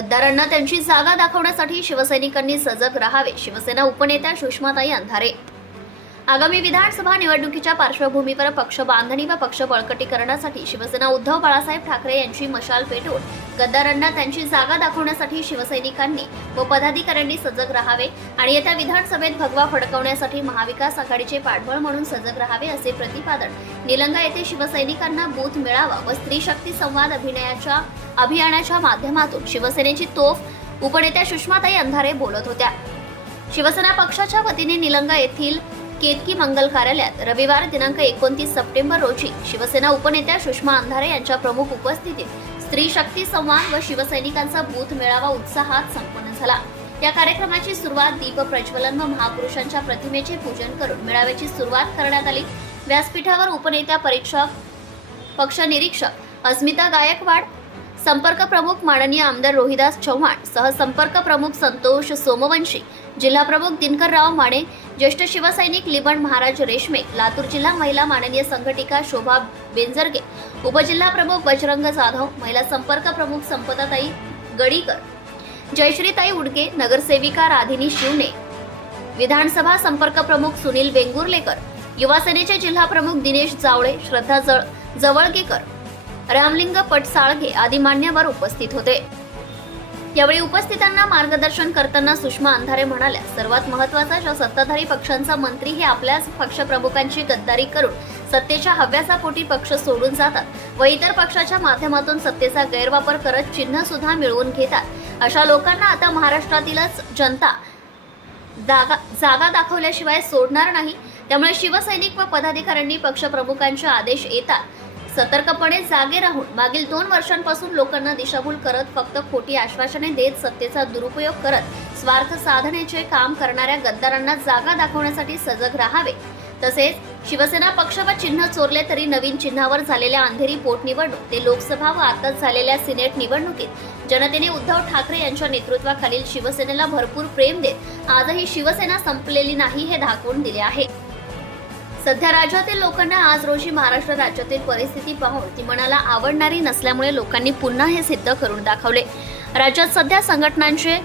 गद्दारांना त्यांची जागा दाखवण्यासाठी शिवसैनिकांनी सजग राहावे शिवसेना उपनेत्या सुषमाताई अंधारे आगामी विधानसभा निवडणुकीच्या पार्श्वभूमीवर पक्ष बांधणी व पक्ष बळकटी करण्यासाठी शिवसेना उद्धव बाळासाहेब ठाकरे यांची मशाल पेटवून गद्दारांना त्यांची जागा दाखवण्यासाठी शिवसैनिकांनी व पदाधिकाऱ्यांनी सजग राहावे आणि येत्या विधानसभेत भगवा फडकवण्यासाठी महाविकास आघाडीचे पाठबळ म्हणून सजग राहावे असे प्रतिपादन निलंगा येथे शिवसैनिकांना बूथ मिळावा व स्त्री शक्ती संवाद अभिनयाच्या अभियानाच्या माध्यमातून शिवसेनेची तोफ उपनेत्या सुषमाताई अंधारे बोलत होत्या शिवसेना पक्षाच्या वतीने निलंगा येथील केतकी मंगल कार्यालयात रविवार दिनांक एकोणतीस सप्टेंबर रोजी शिवसेना उपनेत्या सुषमा अंधारे यांच्या प्रमुख उपस्थितीत स्त्री शक्ती संवाद व शिवसैनिकांचा बूथ मेळावा उत्साहात संपन्न झाला या कार्यक्रमाची सुरुवात दीप प्रज्वलन व महापुरुषांच्या प्रतिमेचे पूजन करून मेळाव्याची सुरुवात करण्यात आली व्यासपीठावर उपनेत्या परीक्षक पक्ष निरीक्षक अस्मिता गायकवाड संपर्क प्रमुख माननीय आमदार रोहिदास चव्हाण सहसंपर्क प्रमुख संतोष सोमवंशी जिल्हा प्रमुख दिनकरराव माने ज्येष्ठ शिवसैनिक लिबण महाराज रेशमे लातूर जिल्हा महिला माननीय संघटिका शोभा बेंजरगे उपजिल्हा प्रमुख बजरंग जाधव महिला संपर्क प्रमुख संपदाताई गडीकर जयश्रीताई उडके नगरसेविका राधिनी शिवने विधानसभा संपर्क प्रमुख सुनील वेंगुर्लेकर युवासेनेचे जिल्हा प्रमुख दिनेश जावळे श्रद्धा जवळगेकर रामलिंग पटसाळगे आदी मान्यवर उपस्थित होते यावेळी उपस्थितांना मार्गदर्शन करताना सुषमा अंधारे म्हणाल्या सर्वात महत्वाचा जो सत्ताधारी पक्षांचा मंत्री हे आपल्याच पक्षप्रमुखांची गद्दारी करून सत्तेच्या हव्यासापोटी पक्ष सोडून जातात व इतर पक्षाच्या माध्यमातून सत्तेचा गैरवापर करत चिन्ह सुद्धा मिळवून घेतात अशा लोकांना आता महाराष्ट्रातीलच जनता जागा जागा दाखवल्याशिवाय सोडणार नाही त्यामुळे शिवसैनिक व पदाधिकाऱ्यांनी पक्षप्रमुखांचे आदेश येतात सतर्कपणे जागे राहून मागील दोन वर्षांपासून लोकांना दिशाभूल करत फक्त खोटी आश्वासने देत सत्तेचा दुरुपयोग करत स्वार्थ साधनेचे काम करणाऱ्या गद्दारांना जागा दाखवण्यासाठी सजग राहावे तसेच शिवसेना पक्ष व चिन्ह चोरले तरी नवीन चिन्हावर झालेल्या अंधेरी पोटनिवडणूक ते लोकसभा व आताच झालेल्या सिनेट निवडणुकीत जनतेने उद्धव ठाकरे यांच्या नेतृत्वाखालील शिवसेनेला भरपूर प्रेम देत आजही शिवसेना संपलेली नाही हे दाखवून दिले आहे सध्या राज्यातील लोकांना आज रोजी महाराष्ट्र राज्यातील परिस्थिती पाहून ती मनाला आवडणारी नसल्यामुळे लोकांनी पुन्हा हे सिद्ध करून दाखवले राज्यात सध्या संघटनांचे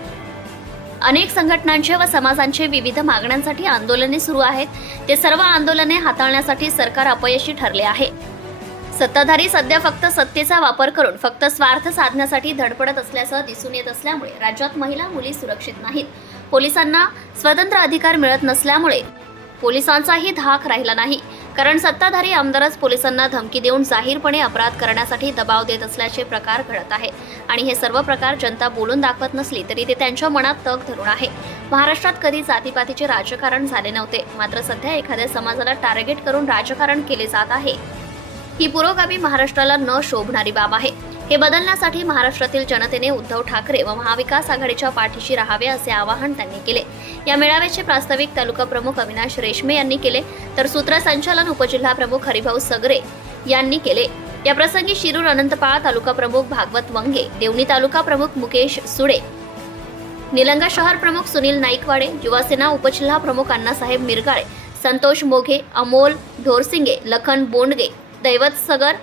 अनेक संघटनांचे व समाजांचे विविध मागण्यांसाठी आंदोलने सुरू आहेत ते सर्व आंदोलने हाताळण्यासाठी सरकार अपयशी ठरले आहे सत्ताधारी सध्या फक्त सत्तेचा वापर करून फक्त स्वार्थ साधण्यासाठी धडपडत असल्याचं दिसून येत असल्यामुळे राज्यात महिला मुली सुरक्षित नाहीत पोलिसांना स्वतंत्र अधिकार मिळत नसल्यामुळे पोलिसांचाही धाक राहिला नाही कारण सत्ताधारी आमदारच पोलिसांना धमकी देऊन जाहीरपणे अपराध करण्यासाठी दबाव देत असल्याचे प्रकार घडत आहे आणि हे सर्व प्रकार जनता बोलून दाखवत नसली तरी ते त्यांच्या मनात तग धरून आहे महाराष्ट्रात कधी जातीपातीचे राजकारण झाले नव्हते मात्र सध्या एखाद्या समाजाला टार्गेट करून राजकारण केले जात आहे ही पुरोगामी महाराष्ट्राला न शोभणारी बाब आहे हे बदलण्यासाठी महाराष्ट्रातील जनतेने उद्धव ठाकरे व महाविकास आघाडीच्या पाठीशी राहावे असे आवाहन त्यांनी केले या मेळाव्याचे प्रास्ताविक तालुका प्रमुख अविनाश रेशमे यांनी केले तर सूत्रसंचालन उपजिल्हा प्रमुख हरिभाऊ सगरे यांनी केले या प्रसंगी शिरूर अनंतपाळ तालुका प्रमुख भागवत वंगे देवणी तालुका प्रमुख मुकेश सुडे निलंगा शहर प्रमुख सुनील नाईकवाडे युवासेना उपजिल्हा प्रमुख अण्णासाहेब मिरगाळे संतोष मोघे अमोल ढोरसिंगे लखन बोंडगे दैवत सगर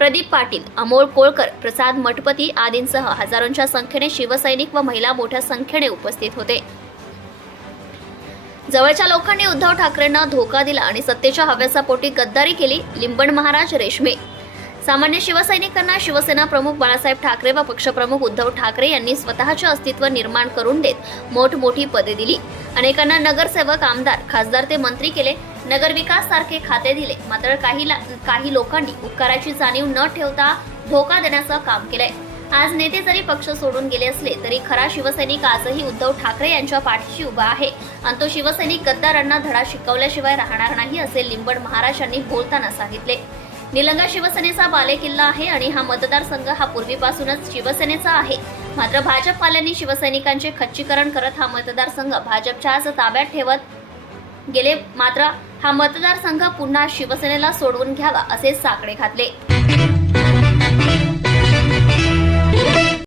प्रदीप पाटील अमोल कोळकर प्रसाद मठपती आदींसह हजारोंच्या संख्येने शिवसैनिक व महिला मोठ्या संख्येने उपस्थित होते जवळच्या लोकांनी उद्धव ठाकरेंना धोका दिला आणि सत्तेच्या हव्यासापोटी पोटी गद्दारी केली लिंबण महाराज रेशमे सामान्य शिवसैनिकांना शिवसेना प्रमुख बाळासाहेब ठाकरे व पक्षप्रमुख उद्धव ठाकरे यांनी स्वतःचे अस्तित्व निर्माण करून देत मोठमोठी पदे दिली अनेकांना नगरसेवक आमदार खासदार ते मंत्री केले नगरविकास सारखे खाते दिले मात्र काही काही लोकांनी उपकाराची जाणीव न ठेवता धोका देण्याचं काम केलंय आज नेते जरी पक्ष सोडून गेले असले तरी खरा शिवसैनिक आजही उद्धव ठाकरे यांच्या पाठीशी उभा आहे आणि तो शिवसैनिक गद्दारांना धडा शिकवल्याशिवाय राहणार नाही असे लिंबड यांनी बोलताना सांगितले निलंगा शिवसेनेचा बालेकिल्ला आहे आणि हा मतदारसंघ हा पूर्वीपासूनच शिवसेनेचा आहे मात्र भाजपवाल्यांनी शिवसैनिकांचे खच्चीकरण करत हा मतदारसंघ भाजपच्याच ताब्यात ठेवत गेले मात्र हा मतदारसंघ पुन्हा शिवसेनेला सोडवून घ्यावा असे साकडे घातले